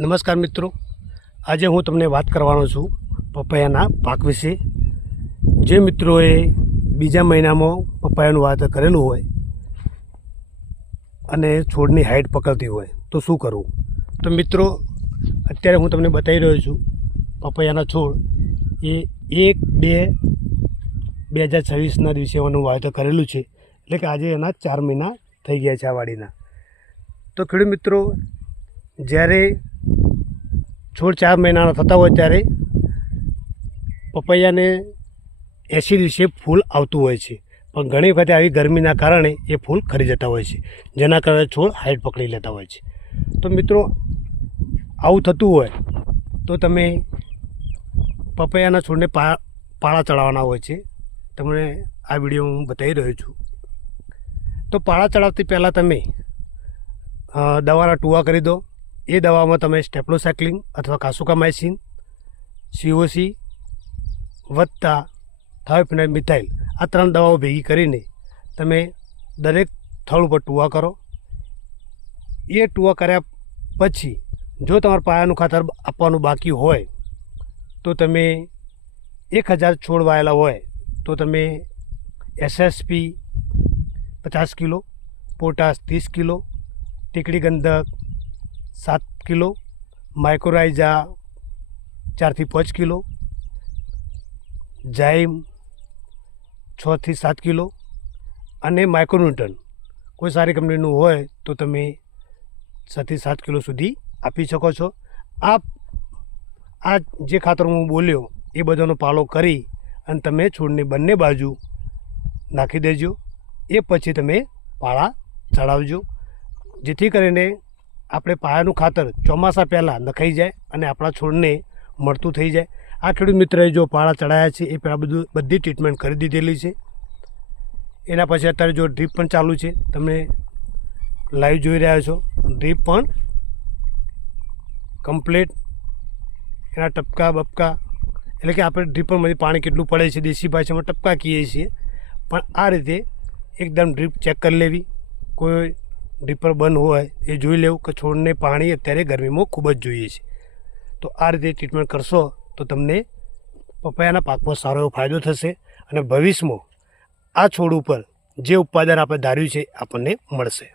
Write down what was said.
નમસ્કાર મિત્રો, આજે હું તમને વાત કરવાનો છું પપૈયાના પાક વિશે. જે મિત્રોએ બીજા મહિનામાં પપૈયાનું વાવેતર કરેલું હોય અને છોડની હાઇટ પકડતી હોય તો શું કરવું? તો મિત્રો, અત્યારે હું તમને બતાવી રહ્યો છું પપૈયાના છોડ એ 1/2/2026ના દિવસે એનું વાવેતર કરેલું છે. એટલે કે આજે એના 4 મહિના થઈ ગયા છે આ વાડીના. તો ખેડૂત મિત્રો, જ્યારે છોડ 4 મહિનાના થતા હોય ત્યારે પપૈયાને 80 દિવસે ફૂલ આવતું હોય છે, પણ ઘણી વખતે આવી ગરમીના કારણે એ ફૂલ ખરી જતા હોય છે, જેના કારણે છોડ હાઇટ પકડી લેતા હોય છે. તો મિત્રો, આવું થતું હોય તો તમે પપૈયાના છોડને પાળા ચડાવવાના હોય છે. તમને આ વિડીયો હું બતાવી રહ્યો છું. તો પાળા ચડાવતી પહેલાં તમે દવાના ટુવા કરી દો. એ દવામાં તમે સ્ટેપ્લોસાયક્લિન અથવા કાસુકામાઇસિન, COC વત્તા થાયોફિનાઇલ મિથાઇલ આ 3 દવાઓ ભેગી કરીને તમે દરેક થડ ઉપર ટુવા કરો. એ ટુવા કર્યા પછી જો તમારે પાયાનું ખાતર આપવાનું બાકી હોય તો તમે 1000 છોડ વાયેલા હોય તો તમે SSP 50 કિલો, પોટાશ 30 કિલો, ટીકડી ગંધક 7 કિલો, માઇક્રોરાઇઝા 4 થી 5 કિલો, જાઇમ 6 થી 7 કિલો અને માઇક્રોન્યુટન કોઈ સારી કંપનીનું હોય તો તમે 6 થી 7 કિલો સુધી આપી શકો છો. આ જે ખાતર હું બોલ્યો એ બધાનો પાલો કરી અને તમે છોડની બંને બાજુ નાખી દેજો. એ પછી તમે પાળા ચડાવજો, જેથી કરીને આપણે પાયાનું ખાતર ચોમાસા પહેલાં નખાઈ જાય અને આપણા છોડને મળતું થઈ જાય. આ ખેડૂત મિત્રએ જો પાળા ચડાયા છે એ પહેલાં બધી ટ્રીટમેન્ટ કરી દીધેલી છે. એના પછી અત્યારે જો ડ્રીપ પણ ચાલુ છે, તમે લાઈવ જોઈ રહ્યા છો. ડ્રીપ પણ કમ્પ્લીટ, એના ટપકા બપકા, એટલે કે આપણે ડ્રીપરમાંથી પાણી કેટલું પડે છે, દેશી ભાષામાં ટપકા કહીએ છીએ. પણ આ રીતે એકદમ ડ્રીપ ચેક કરી લેવી. કોઈ ડ્રીપર બંધ હોય એ જોઈ લેવું કે છોડને પાણી અત્યારે ગરમીમાં ખૂબ જ જોઈએ છે. તો આ રીતે ટ્રીટમેન્ટ કરશો તો તમને પપૈયાના પાકમાં સારો એવો ફાયદો થશે અને ભવિષ્યમાં આ છોડ ઉપર જે ઉત્પાદન આપણે ધાર્યું છે આપણને મળશે.